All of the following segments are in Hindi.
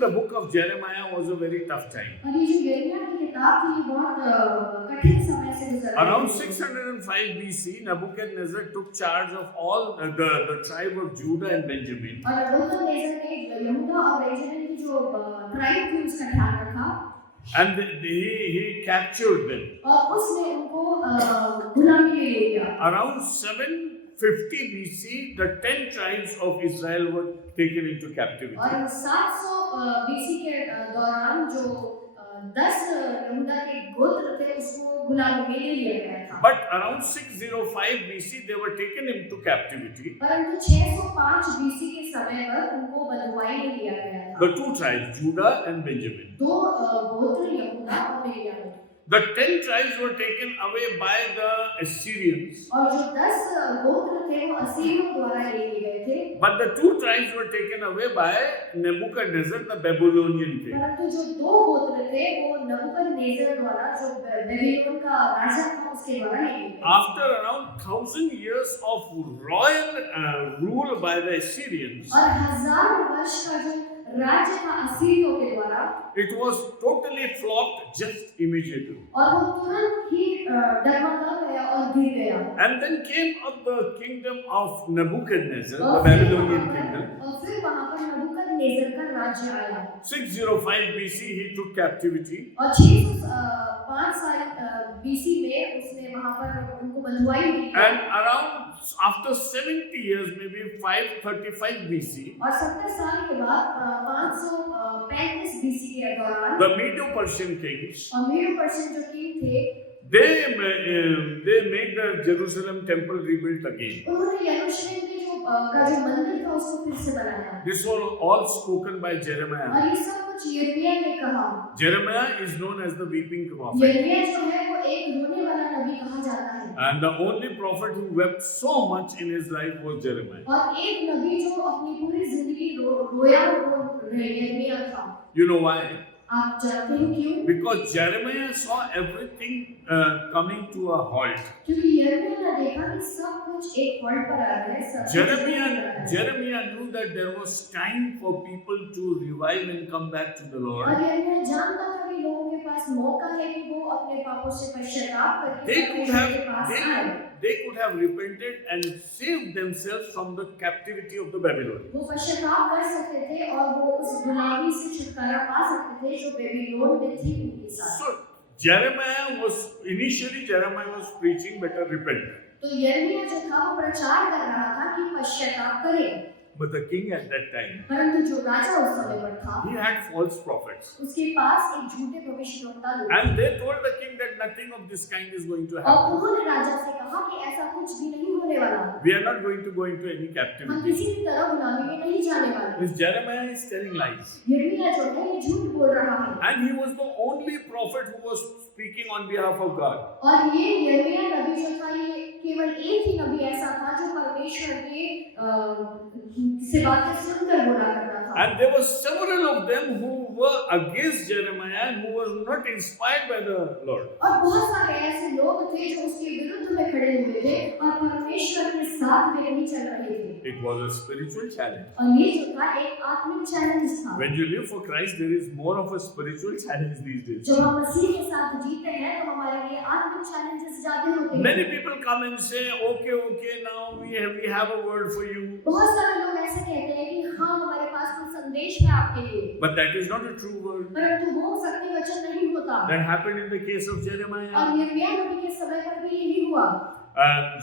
The book of Jeremiah was a very tough time. और ये जो यिर्मयाह की किताब थी ये बहुत कठिन समय से गुजर रही Around थी। 605 BC, Nebuchadnezzar took charge of all the tribe of Judah and Benjamin. और नबूकदनेस्सर ने यहूदा और बेंजामिन की जो ट्राइब थी उसका ध्यान रखा And he captured them. और उसने उनको गुलामी में ले लिया। Around 750 BC, the 10 tribes of Israel were taken into captivity. और 700 बीसी के दौरान जो 10 यहूदा के गोत्र थे उसको गुलामी में ले लिया गया था। But around 605 BC, they were taken into captivity. परंतु 605 बीसी के समय पर उनको बंधुआई में लिया गया था। The two tribes, Judah and Benjamin. दो गोत्र यहूदा और Benjamin. The 10 tribes were taken away by the Assyrians. और जो 10 गोत्र थे वो असीरियों द्वारा ले लिए गए थे। But the two tribes were taken away by Nebuchadnezzar, the Babylonian king. परंतु जो दो गोत्र थे वो नबूकदनेस्सर द्वारा जो बेबीलोन का राजा था उसके द्वारा ले लिए गए। After around 1000 years of royal rule by the Assyrians, और 1000 वर्ष का जो राज्य था असीरियों के द्वारा it was totally flopped just immediately. और वो तुरंत ही डगमगा गया और गिर गया। And then came up the kingdom of Nebuchadnezzar, the Babylonian kingdom. और फिर वहाँ पर नबूकदनेस्सर का राज्य आया। 605 BC he took captivity. और 605 साल बीसी में उसने वहाँ पर उनको बंधुआई में लिया। And around after 70 years, maybe 535 BC, और 70 साल के बाद 535 बीसी के दौरान the Medo-Persian kings, और मीडो पर्शियन जो किंग थे they made the Jerusalem temple rebuilt again. उन्होंने यरूशलेम के का जो मंदिर था उसको फिर से बनाया। This was all spoken by Jeremiah. और ये सब कुछ यिर्मयाह ने कहा। Jeremiah is known as the weeping prophet. यिर्मयाह जो है वो एक रोने वाला नबी कहा जाता है। And the only prophet who wept so much in his life was Jeremiah. और एक नबी जो अपनी पूरी जिंदगी रोया वो यिर्मयाह था। You know why? आप जानते हैं क्यों? Because Jeremiah saw everything coming to a halt. क्योंकि यिर्मयाह ने देखा कि सब कुछ एक हॉल्ट पर आ रहा है। Jeremiah knew that there was time for people to revive and come back to the Lord. और यिर्मयाह जानता था कि लोगों के पास मौका है कि वो अपने पापों से पश्चाताप करें। They could have repented and saved themselves from the captivity of the Babylon. वो पश्चाताप कर सकते थे और वो उस गुलामी से छुटकारा पा सकते थे जो बेबीलोन में थी उनके साथ। So Jeremiah was preaching better repent. तो यिर्मयाह जो था वो प्रचार कर रहा था कि पश्चाताप करें। But the king at that time, परंतु जो राजा उस समय पर था he had false prophets. उसके पास एक झूठे भविष्यवक्ता लोग And they told the king that nothing of this kind is going to और happen. उन्होंने राजा से कहा कि ऐसा कुछ भी नहीं होने वाला। We are not going to go into any हम captivity. किसी भी तरह गुलामी में नहीं जाने वाले। This Jeremiah is telling lies. यिर्मयाह जो है ये झूठ बोल रहा है। And he was the only prophet who was speaking on behalf of God. और ये यिर्मयाह नबी जो था ये केवल एक ही नबी ऐसा था जो परमेश्वर के से बातें सुनकर बोला करता था। And there were several of them who were against Jeremiah and who were not inspired by the Lord. और बहुत सारे ऐसे लोग थे जो उसके विरुद्ध में खड़े हुए थे और परमेश्वर के साथ में नहीं चल रहे थे। It was a spiritual challenge. और ये जो था एक आत्मिक चैलेंज था। When you live for Christ, there is more of a spiritual challenge these days. जब हम मसीह के साथ जीते हैं तो हमारे लिए आत्मिक चैलेंजेस ज्यादा होते हैं। Many people come and say, okay, now we have a word for you. बहुत सारे लोग ऐसे कहते हैं कि हाँ हमारे पास कोई संदेश है आपके लिए। But that is not a true word. परंतु वो सत्य वचन नहीं होता। That happened in the case of Jeremiah. और यिर्मयाह नबी के समय पर भी यही हुआ।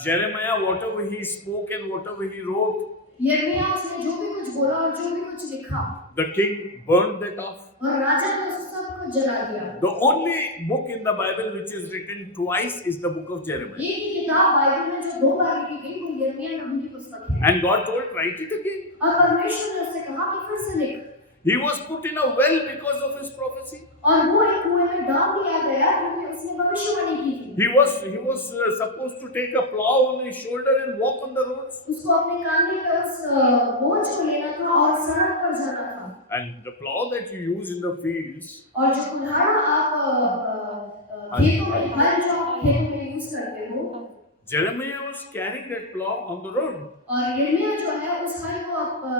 Jeremiah, whatever he spoke and whatever he wrote, यिर्मयाह उसने जो भी कुछ बोला और जो भी कुछ लिखा the king burned that off. और राजा ने उस सब को जला दिया। The only book in the Bible which is written twice is the book of Jeremiah. एक ही किताब बाइबल में जो दो बार लिखी गई वो यिर्मयाह नबी की पुस्तक है। And God told, write it again. और परमेश्वर ने उससे कहा कि फिर से लिख। He was put in a well because of his prophecy. और वो एक कुएं में डाल दिया गया क्योंकि उसने भविष्यवाणी की थी। He was supposed to take a plow on his shoulder and walk on the roads. उसको अपने कांधे पे उस बोझ को लेना था और सड़क पर जाना था। And the plow that you use in the fields, और जो कुल्हाड़ा आप खेतों में हल जो खेतों में यूज करते हो, Jeremiah was carrying that plow on the road. और यिर्मयाह जो है उस हल को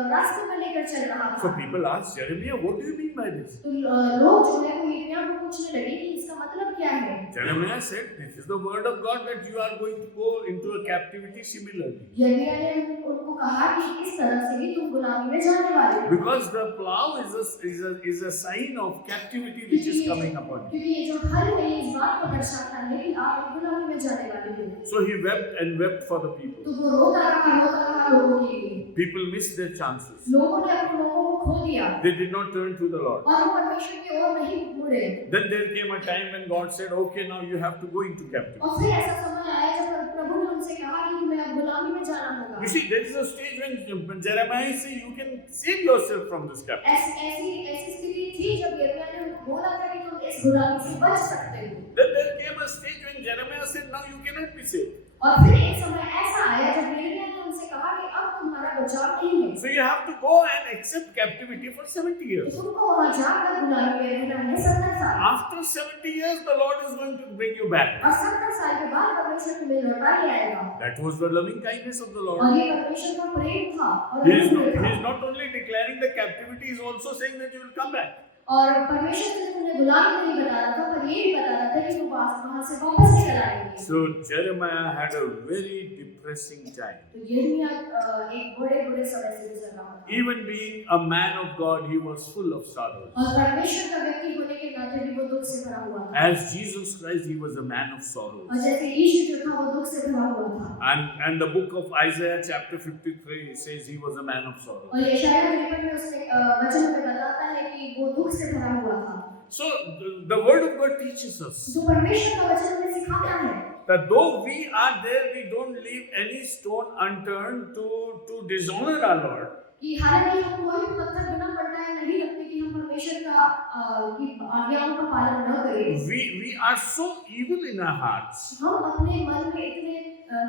रास्ते में लेकर चल रहा So था। people asked Jeremiah, what do you mean by this? तो लोग जो है वो यिर्मयाह को पूछने लगे कि इसका मतलब क्या है। Jeremiah said, this is the word of God that you are going to go into a captivity similarly. यिर्मयाह ने उनको कहा कि इस तरह से ही तुम गुलामी में जाने वाले हो। Because the plow is a sign of captivity which is coming upon you. क्योंकि ये जो हल है इस बात को दर्शाता है कि आप गुलामी में जाने वाले हो। So he wept and wept for the people. तो वो रोता रहा लोगों के लिए। People missed their chances. लोगों ने अपने लोगों को खो दिया। They did not turn to the Lord. और वो परमेश्वर की ओर नहीं मुड़े। Then there came a time when God said, okay, now you have to go into captivity. और फिर ऐसा समय आया जब प्रभु ने उनसे कहा कि तुम्हें अब गुलामी में जाना होगा। You see, there is a stage when Jeremiah says you can save yourself from this captivity. ऐसी स्थिति थी जब यिर्मयाह ने बोला था कि तुम इस गुलामी से बच सकते हो। Then there came a stage when Jeremiah said, now you cannot be saved. और फिर एक समय ऐसा आया जब यिर्मयाह ने उनसे कहा कि अब तुम्हारा बचाव नहीं है। So you have to go and accept captivity for 70 years. तुमको वहाँ जाकर गुलामी में रहना है 70 साल। After 70 years, the Lord is going to bring you back. और 70 साल के बाद परमेश्वर तुम्हें लौटा ले आएगा। That was the loving kindness of the Lord. और ये परमेश्वर का प्रेम था। और He is not only declaring the captivity, he is also saying that you will come back. और परमेश्वर ने तुम्हें गुलामी नहीं बता रहा था, पर ये भी बता रहा था कि तुम वहाँ से वापस चले आएंगे। So Jeremiah had a very depressing time. तो यिर्मयाह एक बड़े समय से गुजर रहा था। Even being a man of God, he was full of sorrows. और परमेश्वर का व्यक्ति होने के नाते भी वो दुख से भरा हुआ था। As Jesus Christ, he was a man of sorrows. और जैसे यीशु जो था वो दुख से भरा हुआ था। And the book of Isaiah chapter 53 says he was a man of sorrows. और यशायाह 53 में उसने वचन में बताता है कि वो दुख से भरा हुआ था। So the word of God teaches us जो परमेश्वर का वचन हमें सिखाता है that though we are there, we don't leave any stone unturned to dishonor our Lord. कि हालांकि हम कोई भी पत्थर बिना पलटाए नहीं रखते कि हम परमेश्वर का की आज्ञाओं का पालन न करें। We are so evil in our hearts हम अपने मन में इतने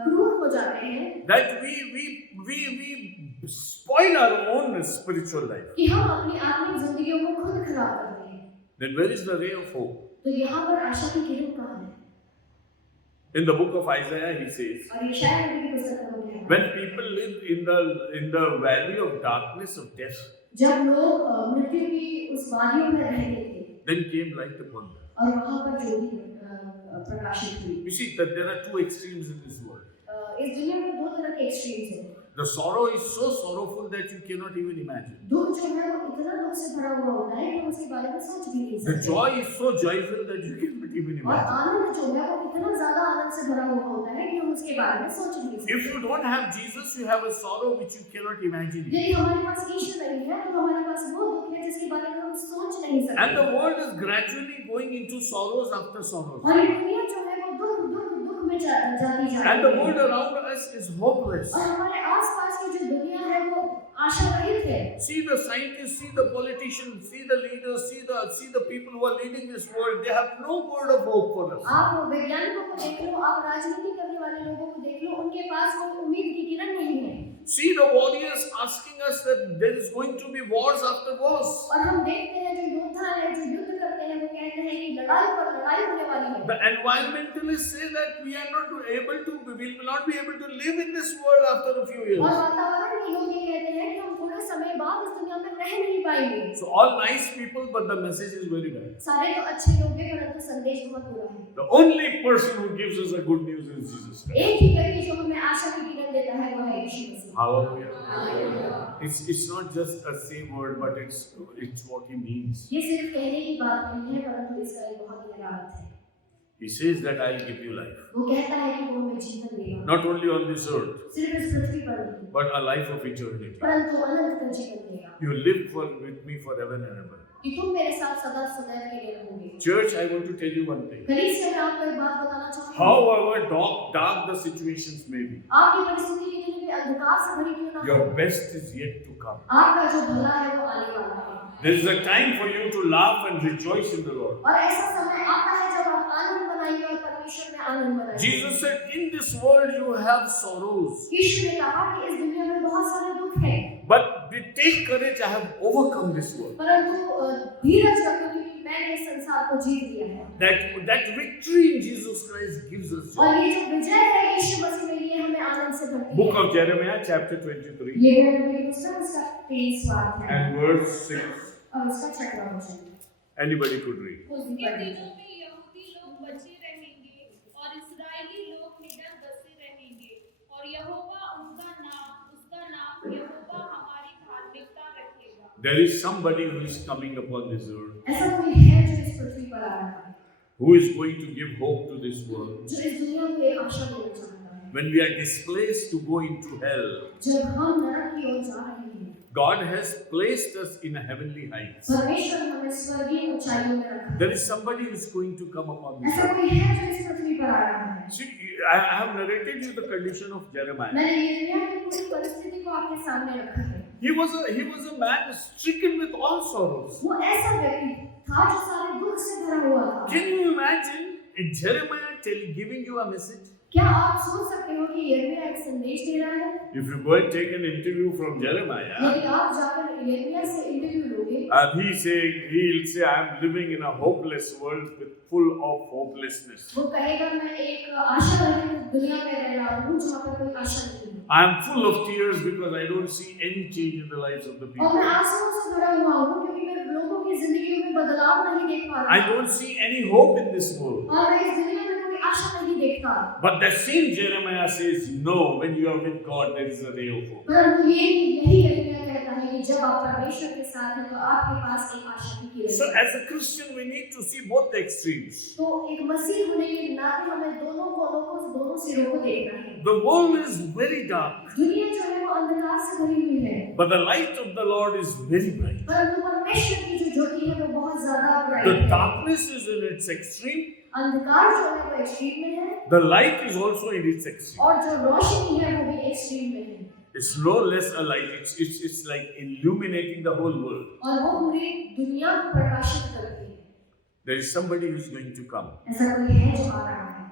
क्रूर हो जाते हैं that we spoil our own spiritual life. कि हम अपनी आत्मिक जिंदगियों को खुद खराब करते हैं। Then where is the ray of hope? तो यहाँ पर आशा की किरण कहाँ है? In the book of Isaiah, he says, और यशायाह नबी की पुस्तक में लिखा है, when people live in the valley of darkness of death, जब लोग मृत्यु की उस वादियों में रहते थे then came light upon them. और वहाँ पर ज्योति प्रकाशित हुई। You see that there are two extremes in this world. इस दुनिया में दो तरह के एक्सट्रीम्स हैं। The sorrow is so sorrowful that you cannot even imagine. दुख जो है वो इतना दुख से भरा हुआ होता है कि हम उसके बारे में सोच भी नहीं The सकते। joy is so joyful that you cannot even और imagine. आनंद जो है वो इतना ज्यादा आनंद से भरा हुआ होता है कि हम उसके बारे में सोच नहीं सकते। If you don't have Jesus, you have a sorrow which you cannot imagine. यदि हमारे पास ईश्वर नहीं है तो हमारे पास वो दुख है जिसके बारे में हम सोच नहीं सकते। And the world is gradually going into sorrows after sorrows. और ये दुनिया जो है वो दुख में जाती जा रही है। And the world around us is hopeless. और हमारे आसपास की जो दुनिया है वो आशा रहित है। See the scientists, see the politicians, see the leaders, see the people who are leading this world. They have no word of hope for us. आप वैज्ञानिकों को देख लो, आप राजनीति करने वाले लोगों को देख लो, उनके पास कोई उम्मीद की किरण नहीं है। See the warriors asking us that there is going to be wars after wars. और हम देखते हैं जो योद्धा है जो युद्ध करते हैं वो कहते हैं कि लड़ाई पर लड़ाई होने वाली है। The environmentalists say that we will not be able to live in this world after a few years. और वातावरण के लोग ये कहते हैं कि हम थोड़े समय बाद इस दुनिया में रह नहीं पाएंगे। So all nice people, but the message is very bad. सारे तो अच्छे लोग हैं परंतु संदेश बहुत बुरा है। The only person who gives us a good news is Jesus Christ. एक ही व्यक्ति जो हमें आशा की किरण देता है वो है यीशु मसीह। Hallelujah. It's not just a same word, but it's what he means. ये सिर्फ कहने की बात नहीं है परंतु इसका एक बहुत गहरा अर्थ है। He says that I'll give you life. वो कहता है कि वो हमें जीवन देगा। Not only on this earth, सिर्फ इस पृथ्वी पर नहीं but a life of eternity. परंतु अनंत का जीवन देगा। You live with me forever and ever. कि तुम मेरे साथ सदा सदैव के लिए रहोगे। Church, I want to tell you one thing. कलीसिया में आपको एक बात बताना चाहूँगा। However dark the situations may be, आपकी परिस्थिति कितनी भी अंधकार से भरी क्यों ना हो, your best is yet to come. आपका जो भला है वो आने वाला है। There is a time for you to laugh and rejoice in the Lord. और ऐसा समय आता है जब आप आनंद मनाइए और परमेश्वर में आनंद मनाइए। Jesus said, in this world you have sorrows. यीशु ने कहा कि इस दुनिया में बहुत सारे दुख हैं। But take courage, I have overcome this world. परंतु धीरज रखो क्योंकि मैंने इस संसार को को जीत लिया है। That victory in Jesus Christ gives us joy. और ये जो विजय है यीशु मसीह में, ये हमें आनंद से भरती Book है। of Jeremiah chapter 23 ये है नबी की पुस्तक उसका 23वां अध्याय and verse 6. और उसका 6वां वचन। Anybody could read. कोई भी इन पढ़ ले। दिनों में यहूदी लोग बचे रहेंगे और इस्राएली लोग निडर बसे रहेंगे और यहोवा उसका नाम यहोवा हमारी धार्मिकता रखेगा। There is somebody who is coming upon this earth, ऐसा कोई है जो इस पृथ्वी पर आ रहा है, who is going to give hope to this world. जो इस दुनिया को एक आशा देना चाहता है। When we are displaced to go into hell, जब हम नरक की ओर जा रहे हैं, God has placed us in a heavenly heights. परमेश्वर ने हमें स्वर्गीय ऊंचाइयों में रखा है। There is somebody who is going to come upon this ऐसा earth. कोई है जो इस पृथ्वी पर आ रहा है। See, I have narrated you the condition of Jeremiah. मैंने यिर्मयाह की पूरी परिस्थिति को आपके सामने रखा है। He was a man stricken with all sorrows. वो ऐसा व्यक्ति था जो सारे दुख से भरा हुआ था। Can you imagine Jeremiah giving you a message? क्या आप सोच सकते हो कि यिर्मयाह एक संदेश दे रहा है? If you go and take an interview from Jeremiah, यदि आप जाकर यिर्मयाह से इंटरव्यू लोगे, he'll say, I am living in a hopeless world full of hopelessness. वो कहेगा मैं एक आशा रहित दुनिया में रह रहा हूँ जहाँ पर कोई आशा नहीं है। I am full of tears because I don't see any change in the lives of the और people. मैं आंसुओं से भरा हुआ हूँ क्योंकि मैं लोगों की जिंदगियों में बदलाव नहीं देख पा रहा I don't see any hope in this world. और मैं इस दुनिया में कोई आशा नहीं देखता। But the same Jeremiah says, no, when you are with God, there is a ray of hope. परंतु यही यिर्मयाह कहता है कि जब आप परमेश्वर के साथ हैं तो आपके पास एक आशा की किरण So है। as a Christian, we need to see both the extremes. तो एक मसीह होने के नाते हमें दोनों कोनों को, दोनों सिरों को देखना है। The world is very dark, दुनिया जो है वो अंधकार से भरी हुई है, but the light of the Lord is very bright. परंतु परमेश्वर की जो ज्योति है वो बहुत ज्यादा ब्राइट The है। darkness is in its extreme, अंधकार जो है वो एक्सट्रीम में है the light is also in its extreme. और जो रोशनी है वो भी एक्सट्रीम में है It's no less a light, it's like illuminating the whole world. और वो पूरी दुनिया को प्रकाशित करती है। There is somebody who is going to come. ऐसा कोई है जो आ रहा है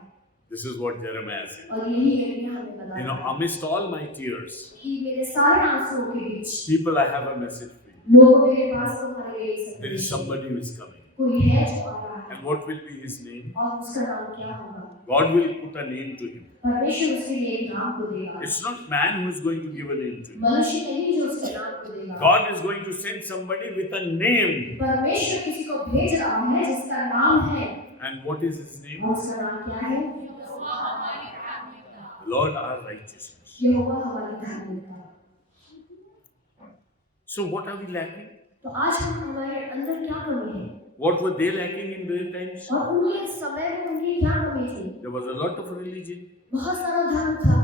This is what Jeremiah said. और यही यिर्मयाह हमें बताया You know, amidst all my tears, कि मेरे सारे आंसुओं के बीच people, I have a message for you. लोग मेरे पास तुम्हारे लिए एक There is संदेश, somebody who is coming. कोई है जो आ रहा है And what will be his name? और उसका नाम क्या होगा? God will put a name to him. परमेश्वर उसके लिए एक नाम को देगा। It's not man who is going to give a name to him. मनुष्य नहीं जो उसके नाम को देगा। God is going to send somebody with a name. परमेश्वर किसी को भेज रहा है जिसका नाम है, And what is his name? और उसका नाम क्या है? यहोवा हमारी धार्मिकता। Lord our righteousness. यहोवा हमारी धार्मिकता। So what are we lacking? तो आज हम हमारे अंदर क्या कमी है? What were they lacking in their times? और उनके समय में उनकी क्या कमी थी? There was a lot of religion. बहुत सारा धर्म था।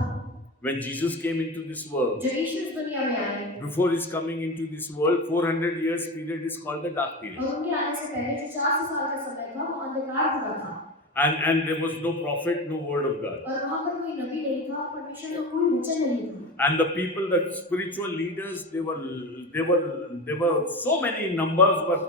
When Jesus came into this world, जो यीशु इस दुनिया में आए before his coming into this world, 400 years period is called the dark period. और उनके आने से पहले जो 400 साल का समय था वो अंधकार भरा था And there was no prophet, no word of God. और वहाँ पर कोई नबी नहीं था, परमेश्वर का कोई वचन नहीं था। And the people, the spiritual leaders, they were so many numbers, but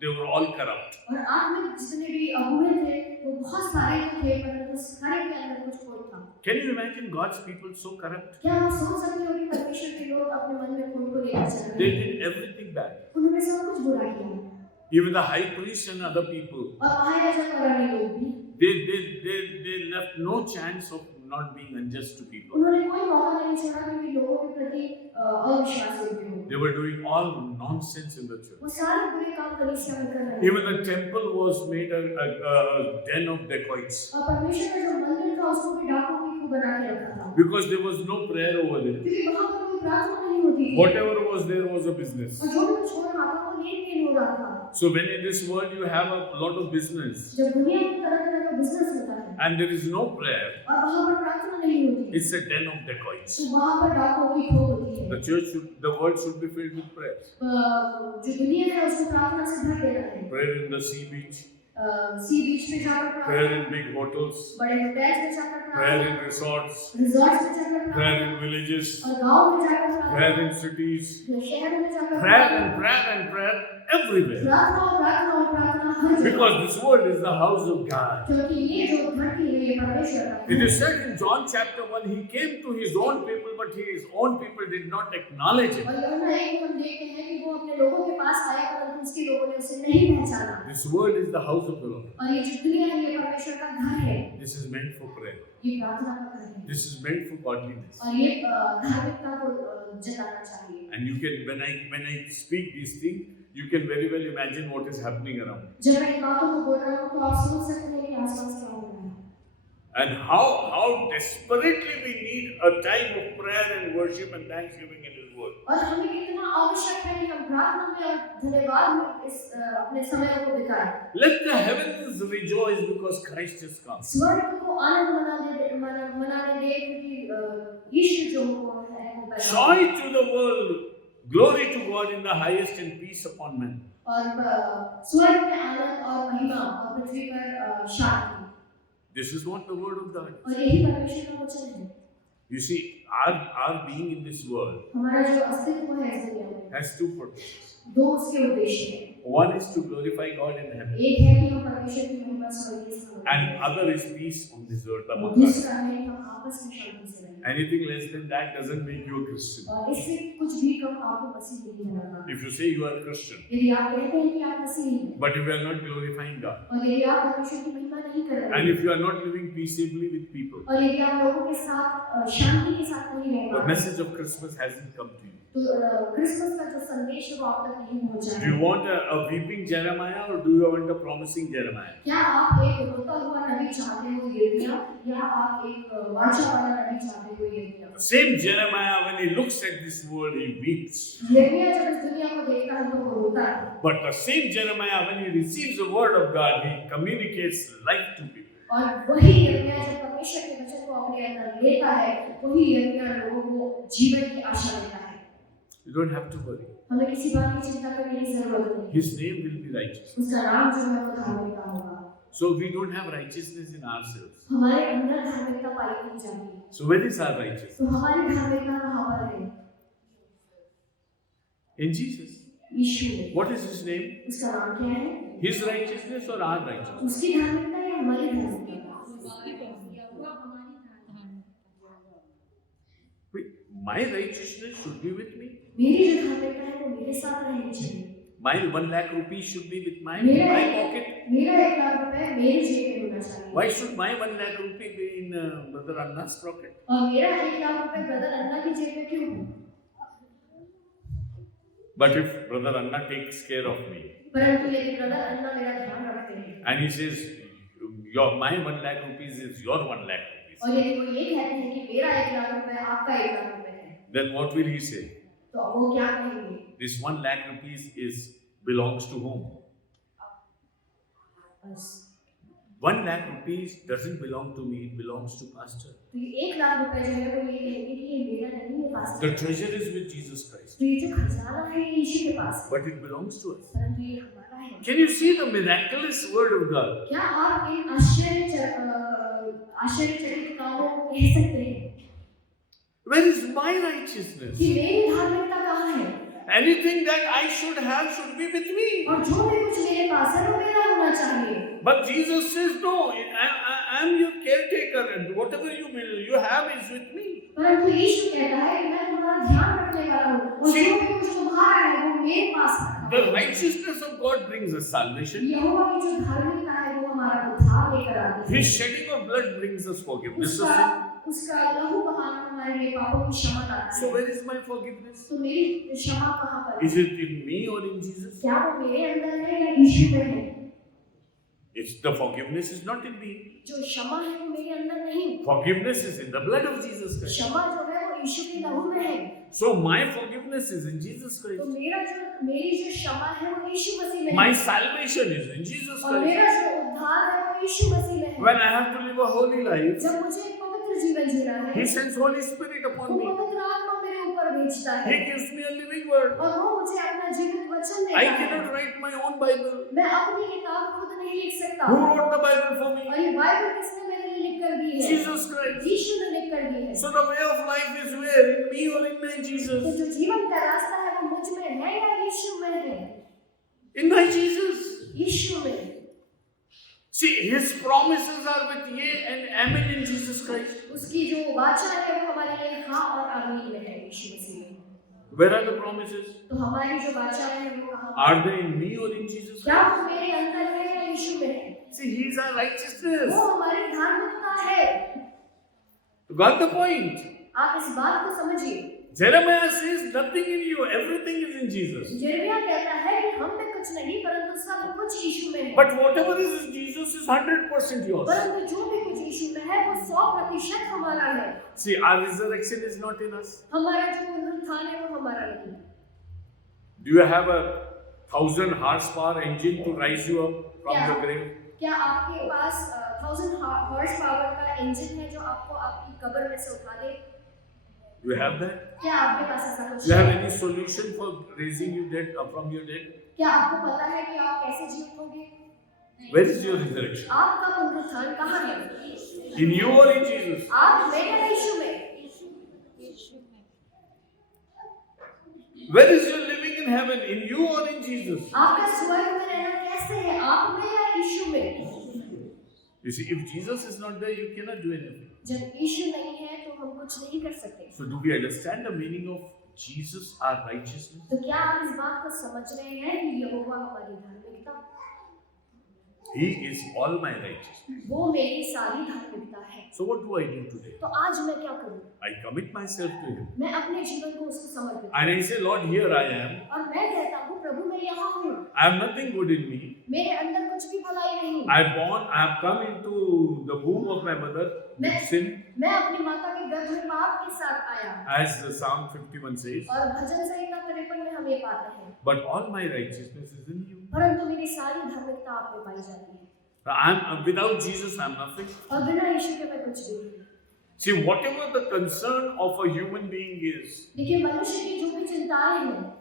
they were all corrupt. और आत्मिक जितने भी अगुवे थे वो बहुत सारे जो थे, परंतु सारे के अंदर कुछ खोट था। Can you imagine God's people so corrupt? क्या आप सोच सकते हो कि परमेश्वर के लोग अपने मन में खोट को लेकर चल They रहे हैं? did everything bad. उन्होंने सब कुछ बुरा किया Even the high priest and other people, और महायाजक और अन्य लोग भी they left no chance of not being unjust to people. उन्होंने कोई मौका नहीं छोड़ा कि लोगों के प्रति अविश्वासी हो। They were doing all nonsense in the church. वो सारे बुरे काम कलीसिया में कर रहे थे। Even the temple was made a den of dacoits और परमेश्वर का जो मंदिर था उसको भी डाकुओं की खूह बना के रखा था because there was no prayer over there. क्योंकि वहाँ पर कोई प्रार्थना नहीं होती थी Whatever was there was a business. और जो भी कुछ हो रहा था वो लेन देन हो रहा था। So when in this world you have a lot of business जब दुनिया में तरह तरह का बिजनेस होता है and there is no prayer, और वहाँ पर प्रार्थना नहीं होती it's a den of dacoits. तो वहाँ पर डाकुओं की खूह होती है। The world should be filled with prayer. जो दुनिया है उसको प्रार्थना से भर देना है। Prayer in the sea beach, सी बीच पे जाकर prayer प्रार्थना, in big hotels, बड़े होटल्स में जाकर prayer प्रार्थना, in resorts, रिजॉर्ट्स में जाकर प्रार्थना prayer in villages, और गांव में जाकर prayer प्रार्थना, in cities, शहरों में जाकर prayer प्रार्थना, and prayer and prayer everywhere. प्रार्थना और प्रार्थना और प्रार्थना हर जगह। Because this world is the house of God. क्योंकि ये जो बढ़ती है, ये परमेश्वर का It is said in John chapter 1, he came to his own people, but his own people did not acknowledge him. और यूहन्ना 1 में हम देखते हैं कि वो अपने लोगों के पास आया परंतु उसके लोगों ने उसे नहीं पहचाना। This world is the house of the Lord. और ये जो दुनिया है ये परमेश्वर का घर है। This is meant for prayer. ये प्रार्थना का घर है। This is meant for godliness. और ये धार्मिकता को जताना चाहिए। And you can, when I speak these things, you can very well imagine what is happening around. जब मैं इन बातों को बोल रहा हूँ तो आप सोच सकते हैं कि आसपास क्या हो रहा है। And how desperately we need a time of prayer and worship and thanksgiving in His Word. और हमें कितना आवश्यक है कि हम प्रार्थना में और धन्यवाद में इस अपने समय को बिताएं। Let the heavens rejoice because Christ has come. स्वर्ग को आनंद मनाने दे क्योंकि यीशु जो है वो पैदा हुआ। Joy to the world, glory to God in the highest, and peace upon men. और स्वर्ग में आनंद और महिमा और पृथ्वी पर शांति। This is what the word of God is. और यही परमेश्वर का वचन है। You see, our being in this world हमारा जो अस्तित्व है इस दुनिया में has two purposes. दो उसके उद्देश्य हैं। One is to glorify God in heaven, एक है कि हम परमेश्वर की महिमा स्वर्गीय स्थान में and other is peace on this earth among us. दूसरा है कि हम आपस में शांति से रहें। Anything less than that doesn't make you a Christian. और इससे कुछ भी कम आपको मसीह नहीं बनाना। If you say you are a Christian, यदि आप कहते हैं कि आप मसीही हैं but if you are not glorifying God, और यदि आप परमेश्वर की महिमा नहीं कर रहे and हैं if you are not living peaceably with people, और यदि आप लोगों के साथ शांति के साथ नहीं रह the पा रहे message of Christmas hasn't come to you. तो क्रिसमस का जो संदेश है वो आप तक नहीं पहुंचा Do है। you want a weeping Jeremiah or do you want a promising Jeremiah? क्या आप एक रोता हुआ नबी चाहते हो यिर्मयाह या आप एक वाचा वाला नबी चाहते हो यिर्मयाह? The same Jeremiah, when he looks at this world, he weeps. यिर्मयाह जब इस दुनिया को देखता है तो वो रोता है। But the same Jeremiah, when he receives the word of God, he communicates life to people. और वही यिर्मयाह जब परमेश्वर के वचन को अपने अंदर लेता है वही यिर्मयाह लोगों को जीवन की आशा देता है। You don't have to worry. हमें किसी बात की चिंता करने की जरूरत नहीं। His name will be righteous. उसका नाम जो है वो धार्मिकता होगा। So we don't have righteousness in ourselves. हमारे अंदर धार्मिकता पाई नहीं जाती। So where is our righteousness? तो हमारी धार्मिकता कहाँ पर है? In Jesus. यीशु में। What is his name? उसका नाम क्या है? His righteousness or our righteousness? उसकी धार्मिकता या हमारी धार्मिकता? Wait, my righteousness should be with me. मेरी जो धार्मिकता है वो मेरे साथ रहनी चाहिए। My 1 lakh rupees should be with my मेरा pocket. 1 लाख रुपए मेरे जेब में होना चाहिए। Why should my 1 lakh rupee be in Brother Anna's pocket? और मेरा 1 लाख रुपए ब्रदर अन्ना की जेब में क्यों हो? But if Brother Anna takes care of me परंतु यदि ब्रदर अन्ना मेरा ध्यान रखते हैं and he says, my 1 lakh rupees is your 1 lakh rupees, और यदि वो ये कहते हैं कि मेरा 1 लाख रुपए आपका 1 लाख रुपए है then what will he say? तो वो क्या कहेंगे? This 1 lakh rupees belongs to whom? 1 lakh rupees doesn't belong to me, it belongs to pastor. तो ये 1 लाख रुपए जो है वो ये कहेंगे कि ये मेरा नहीं है पास। The treasure is with Jesus Christ, तो ये जो खजाना है ये यीशु के पास है, but it belongs to us. परंतु ये हमारा है। Can you see the miraculous word of God? क्या आप इन आश्चर्यचकित कामों को कह सकते हैं Where is my righteousness? कि मेरी धार्मिकता कहाँ है? Anything that I should have should be with me. और जो भी कुछ मेरे पास है वो मेरा होना चाहिए। But Jesus says, no, I am your caretaker and whatever you have is with me. परंतु यीशु कहता है कि मैं तुम्हारा ध्यान रखने वाला हूँ और जो भी कुछ तुम्हारा है वो मेरे पास है। The righteousness of God brings us salvation. यहोवा की जो धार्मिकता है वो हमारा उद्धार लेकर आती है। His shedding of blood brings us forgiveness of sin. उसका लहू बहाना हमारे लिए पापों की क्षमा लाता है। So where is my forgiveness? तो मेरी क्षमा कहाँ पर है? Is it in me or in Jesus? क्या वो मेरे अंदर है या यीशु में है? It's the forgiveness is not in me. जो क्षमा है वो मेरे अंदर नहीं। Forgiveness is in the blood of Jesus Christ. क्षमा जो है वो यीशु के लहू में है। So my forgiveness is in Jesus तो Christ. मेरी जो क्षमा है वो यीशु मसीह में है। My salvation is in Jesus और मेरा Christ. जो उद्धार है वो यीशु मसीह में है। When I have to live a holy life, जब मुझे एक पवित्र जीवन जीना है, He sends Holy Spirit upon वो me. पवित्र आत्मा मेरे ऊपर भेजता है He gives me a living word. और वो मुझे अपना जीवित वचन देता I है। cannot write my own Bible. मैं अपनी किताब खुद नहीं लिख सकता। Who wrote the Bible for me? और ये बाइबल किसने मेरे लिए लिख कर दी है? Jesus Christ. यीशु ने लिख कर दी है। So the way of life is where? In me or in my तो Jesus? जो जीवन का रास्ता है वो मुझ में है या यीशु में है? In my Jesus. यीशु में। See, his promises are with yea and amen in Jesus Christ. उसकी जो वाचा है वो हमारे लिए हाँ और आमीन में है यीशु मसीह में। Where are the promises? तो हमारी जो वाचा है वो कहाँ? Are they in me or in Jesus क्या Christ? वो मेरे अंदर है या यीशु में है? See, he is our righteousness. वो हमारी धार्मिकता है। You got the point? आप इस बात को समझिए। Jeremiah says nothing in you, everything is in Jesus. यिर्मयाह कहता है कि हम में कुछ नहीं परंतु सब कुछ यीशु में है। But whatever is in Jesus is 100% yours. परंतु जो भी कुछ यीशु में है वो 100% हमारा है। See, our resurrection is not in us. हमारा जो पुनरुत्थान है वो हमारा नहीं। Do you have a 1000 horsepower engine to rise you up from the grave? क्या आपके पास 1000 हॉर्स पावर का इंजन है जो आपको आपकी कब्र में से उठा दे? Do you have that? क्या आपके पास ऐसा कुछ Do you have है? any solution for raising you dead from your dead? क्या आपको पता है कि आप कैसे जी उठोगे? Where is your resurrection? आपका पुनरुत्थान कहाँ है? In you or in Jesus? आप में या यीशु में? Where is your living in heaven? In you or in Jesus? आपका स्वर्ग में रहना कैसे है? आप में या यीशु में? You see, if Jesus is not there, you cannot do anything. जब यीशु नहीं है तो हम कुछ नहीं कर सकते। So, do we understand the meaning of Jesus, our righteousness? तो क्या आप इस बात को समझ रहे हैं कि यहोवा हमारी धार्मिकता? He is all my righteousness. वो मेरी सारी धार्मिकता है। So, what do I do today? तो आज मैं क्या करूं? I commit myself to Him. मैं अपने जीवन को उसको समर्पित And I say, Lord, here I am. और मैं कहता हूँ प्रभु मैं यहाँ हूँ। I have nothing good in me. मेरे अंदर कुछ भी भलाई नहीं। I have come into the womb of my mother with sin, मैं अपनी माता के गर्भ में पाप के साथ आया। as the Psalm 51 says. और भजन संहिता 53 में हम ये पाते हैं। But all my righteousness is in you. परंतु मेरी सारी धार्मिकता आप में पाई जाती है। Without Jesus, I am nothing. और बिना यीशु के मैं कुछ भी नहीं। See, whatever the concern of a human being is, देखिए मनुष्य की जो भी चिंताएं हैं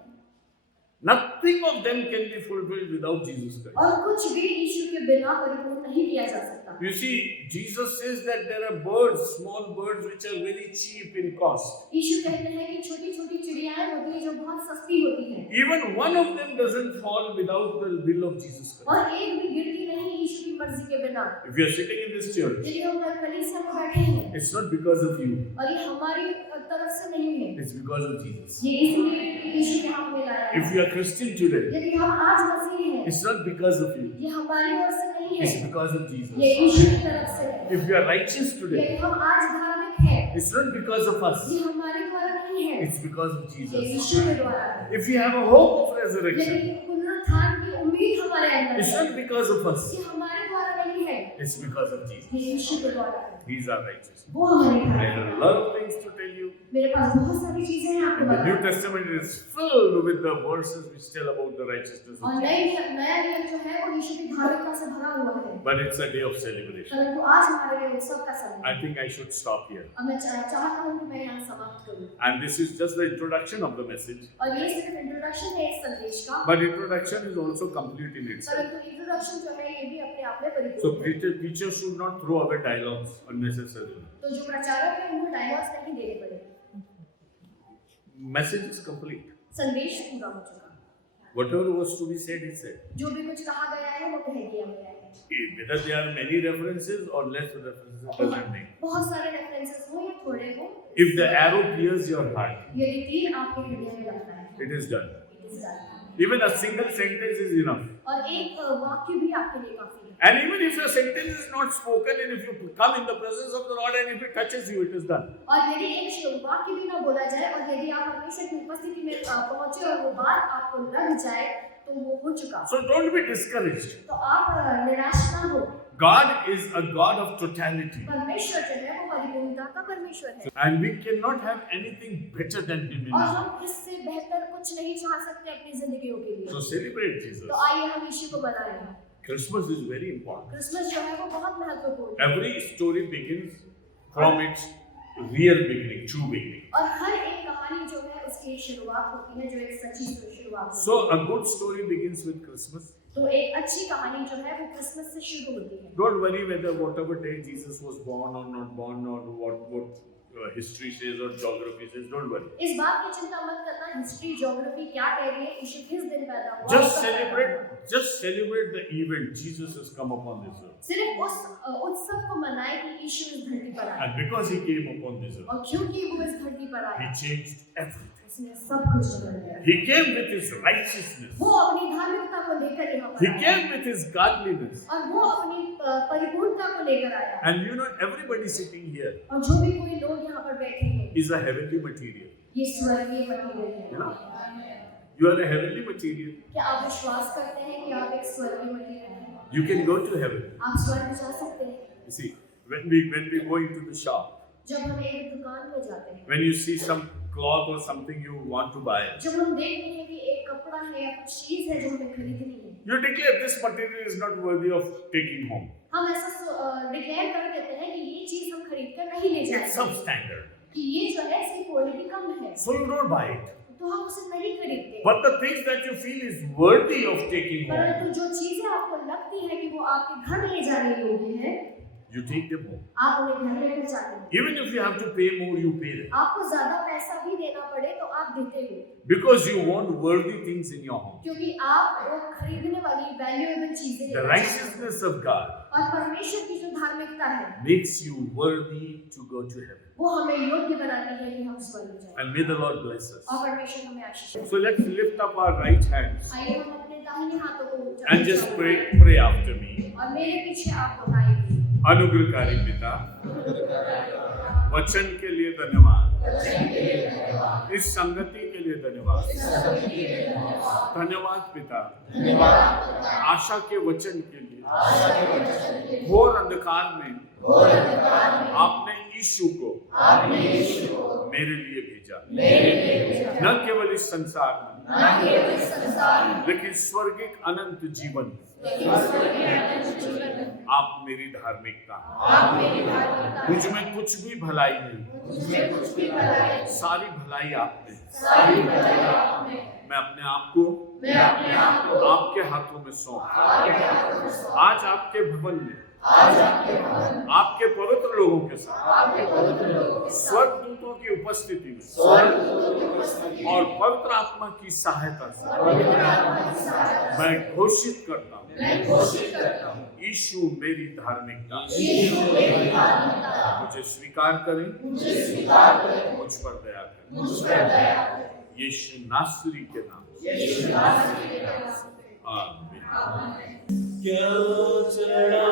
nothing of them can be fulfilled without Jesus Christ. और कुछ भी यीशु के बिना परिपूर्ण नहीं किया जा सकता। You see, Jesus says that there are birds, small birds, which are very cheap in cost. यीशु कहते हैं कि छोटी-छोटी चिड़ियाएं होती हैं जो बहुत सस्ती होती हैं। Even one of them doesn't fall without the will of Jesus Christ. और एक भी गिरती नहीं यीशु की मर्जी के बिना। If you are sitting in this church, यदि हम कलीसिया में बैठे हैं it's not because of you, और ये हमारी तरफ से नहीं है, it's because of Jesus. ये इसलिए यीशु ने हमें लाया है। If you are Christian today, यदि हम आज मसीह हैं, it's not because of you, ये हमारी ओर से नहीं it's है, because of ये Jesus. यीशु की तरफ से है। If you are righteous today, यदि हम आज धार्मिक हैं, it's not because of us, ये हमारे द्वारा नहीं है, it's because of ये Jesus. यीशु के द्वारा है। If you have a hope of resurrection, यदि पुनरुत्थान की उम्मीद हमारे अंदर it's है, not because of us, ये हमारे द्वारा नहीं है, it's because of Jesus. ये यीशु के द्वारा है। He's our righteousness. वो हमारे I द्वारा have है। a lot of things to tell you. मेरे पास बहुत सारी चीजें हैं आपको The New बताने। Testament is filled with the verses which tell about the righteousness और of Jesus. नया नियम जो है वो यीशु की धार्मिकता से भरा हुआ है। But it's a day of celebration. परंतु आज हमारे लिए उत्सव का समय I है। think I should stop here. और मैं चाहता हूँ कि मैं यहाँ समाप्त करूँ। And this is just the introduction of the message. और ये सिर्फ इंट्रोडक्शन है इस संदेश का, But introduction is also complete in itself. परंतु इंट्रोडक्शन जो है ये भी अपने आप में So परिपूर्ण है। preachers should not throw away dialogues unnecessarily. तो जो प्रचारक है उनको डायलॉग्स नहीं देने पड़े। Message is complete. संदेश पूरा हो चुका। Whatever was to be said is said. जो भी कुछ कहा गया है वो कह दिया गया है। Whether there are many references or less references doesn't make. बहुत सारे रेफरेंसेस हो या थोड़े हो, If the arrow pierces your heart, यदि तीर आपके हृदय में लगता है, it is done. it is done। Even a single sentence is enough. और एक वाक्य भी आपके लिए काफी है। And even if your sentence is not spoken, and if you come in the presence of the Lord and if it touches you, it is done. और यदि एक वाक्य भी ना बोला जाए और यदि आप परमेश्वर की उपस्थिति में पहुंचे और वो बात आपको लग जाए तो वो हो चुका। So don't be discouraged. तो आप निराश ना हो। God is a God of totality. परमेश्वर जो है वो परिपूर्णता का परमेश्वर है And we cannot have anything better than Him in और us. हम इससे बेहतर कुछ नहीं चाह सकते अपनी जिंदगियों के लिए। So celebrate Jesus. तो आइए हम यीशु को मनाएं। Christmas is very important. Christmas जो है वो बहुत महत्वपूर्ण है Every story begins from its real beginning, true beginning. और हर एक कहानी जो है उसकी शुरुआत होती है जो एक सच्ची शुरुआत होती है। So a good story begins with Christmas. तो एक अच्छी कहानी जो है वो क्रिसमस से शुरू होती है। Don't worry whether whatever day Jesus was born or not born or what history says or geography says. Don't worry. इस बात की चिंता मत करना हिस्ट्री ज्योग्राफी क्या कह रही है, यीशु किस दिन पैदा हुआ। Just celebrate the event. Jesus has come upon this earth. सिर्फ उस उत्सव को मनाए कि यीशु इस धरती पर आया, And because he came upon this earth, और क्योंकि वो इस धरती पर आया, he changed everything. उसने सब कुछ बदल दिया। He came with his righteousness. वो अपनी धार्मिकता को लेकर यहाँ पर He आया, came with his godliness. और वो अपनी परिपूर्णता को लेकर आया। And you know, everybody sitting here और जो भी कोई लोग यहाँ पर बैठे हैं, is a heavenly material. ये स्वर्गीय मटीरियल है। You know, you are a heavenly material. क्या आप विश्वास करते हैं कि आप एक स्वर्गीय मटीरियल हैं? You can go to heaven. आप स्वर्ग जा सकते हैं। You see, when we go into the shop, जब हम एक दुकान में जाते हैं, when you see some cloth or something you want to buy, जब हम देखते हैं कि एक कपड़ा है या कुछ चीज है जो हमें खरीदनी है, you declare this material is not worthy of taking home. हम ऐसा डिक्लेयर कर देते हैं कि ये चीज हम खरीद कर नहीं ले जाएंगे, Substandard. कि ये जो है इसकी क्वालिटी कम है, So you don't buy it. तो हम उसे नहीं खरीदते। But the things that you feel is worthy of taking home, परंतु जो चीजें आपको लगती है कि वो आपके घर ले जाने योग्य है, you take them home. आप उन्हें घर लेकर जाते हैं। Even if you have to pay more, you pay them. आपको ज्यादा पैसा भी देना पड़े तो आप देते हो, Because you want worthy things in your home. क्योंकि आप वो खरीदने वाली वैल्यूएबल चीजें The लेना चाहते हैं। righteousness of God और परमेश्वर की जो धार्मिकता है, makes you worthy to go to heaven. वो हमें योग्य बनाती है कि हम स्वर्ग जाएं। And may the Lord bless us. और परमेश्वर हमें आशीष दे। So let's lift up our right hands आइए हम अपने दाहिने हाथों को ऊंचा and just ऊंचा pray, उठाएं। pray after me. और मेरे पीछे आप दोहराएंगे। अनुग्रहकारी पिता, वचन के लिए धन्यवाद, इस संगति के लिए धन्यवाद, धन्यवाद पिता, आशा के वचन के लिए घोर अंधकार में आपने यीशु को मेरे लिए भेजा, न केवल इस संसार में लेकिन स्वर्गिक अनंत जीवन आप मेरी धार्मिकता, मुझ में कुछ भी भलाई नहीं, सारी भलाई आप में। मैं अपने आप को आपके हाथों में सौंप, आज आपके भवन में आपके पवित्र लोगों के साथ स्वर्गदूतों की उपस्थिति में और पवित्र आत्मा की सहायता से मैं घोषित करता हूँ, यीशु मेरी धार्मिकता, मुझे स्वीकार करें, मुझ पर दया करें, यीशु नासरी के नाम से, आमीन। क्या चढ़ा